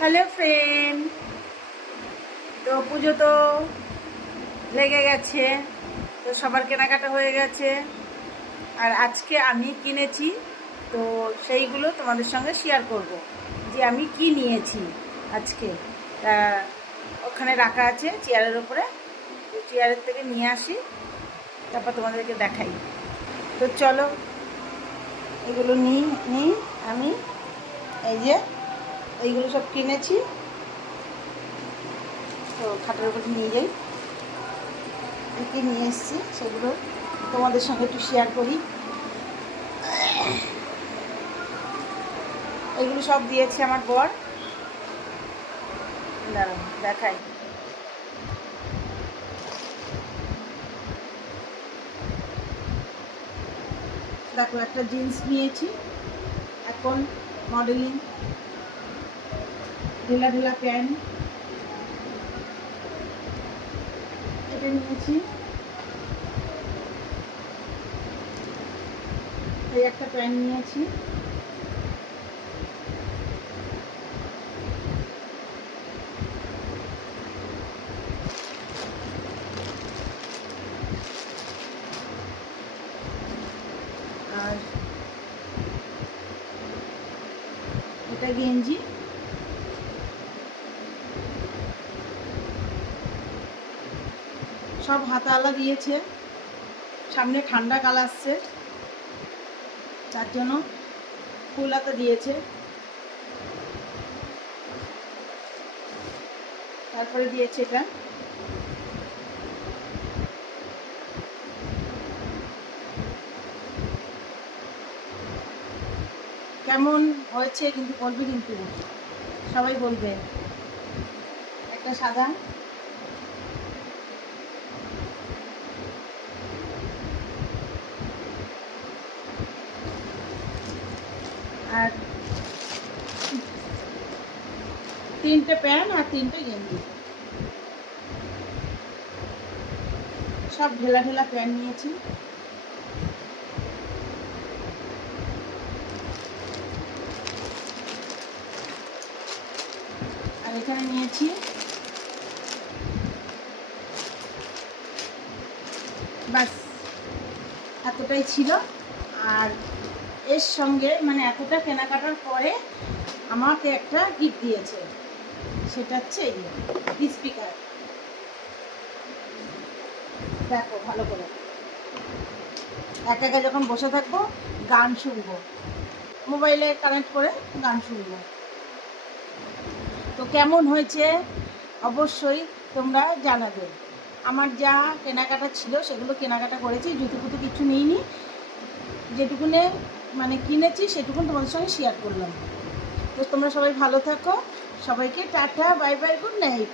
Hello friend, তো পুজো তো লেগে গেছে, তো সবার কেনাকাটা হয়ে গেছে। আর আজকে আমি কিনেছি, তো সেইগুলো তোমাদের সঙ্গে শেয়ার করব, যে আমি কি নিয়েছি আজকে। তা ওখানে রাখা আছে চেয়ারের ওপরে তো চেয়ারের থেকে নিয়ে আসি, তারপর তোমাদেরকে দেখাই। তো চলো, এগুলো নিই নিই, আমি, এই যে এইগুলো সব কিনেছি। তো খাটের উপরে নিয়ে যাই। কী নিয়ে এসেছি সেগুলো। তোমাদের সঙ্গে একটু শেয়ার করি। এইগুলো সব দিয়েছে আমার বর। দাঁড়ান দেখাই। দেখো, একটা জিন্স নিয়েছি। এখন মডেলিং ঢিলা প্যান্ট এটা নিয়েছি। এই একটা প্যান্ট নিয়েছি। আর এটা গেঞ্জি। সব হাতাওয়ালা দিয়েছে। সামনে ঠান্ডা কাল আসছে। তার জন্য ফুল হাতা দিয়েছে। তারপরে দিয়েছে এটা। কেমন হয়েছে কিন্তু বলবে কিন্তু। সবাই বলবে। একটা সাদা। আর তিনটে প্যান্ট আর তিনটে গেঞ্জি। সব ঢেলা ঢেলা প্যান্ট নিয়েছি। আর এখানে নিয়েছি বাস, এতটাই ছিল। আর এর সঙ্গে মানে এতটা কেনাকাটার পরে আমাকে একটা গিফট দিয়েছে। সেটা হচ্ছে এই স্পিকার দেখো, ভালো করে। একা একা যখন বসে থাকব, গান শুনব। মোবাইলে কানেক্ট করে গান শুনব। তো কেমন হয়েছে? অবশ্যই তোমরা জানাবে। আমার যা কেনাকাটা ছিল, সেগুলো কেনাকাটা করেছি জুতো ফুতো কিছু নিইনি। যেটুকুনে মানে কিনেছি সেটুকু তোমাদের সঙ্গে শেয়ার করলাম। তো তোমরা সবাই ভালো থাকো। সবাইকে tata bye bye good night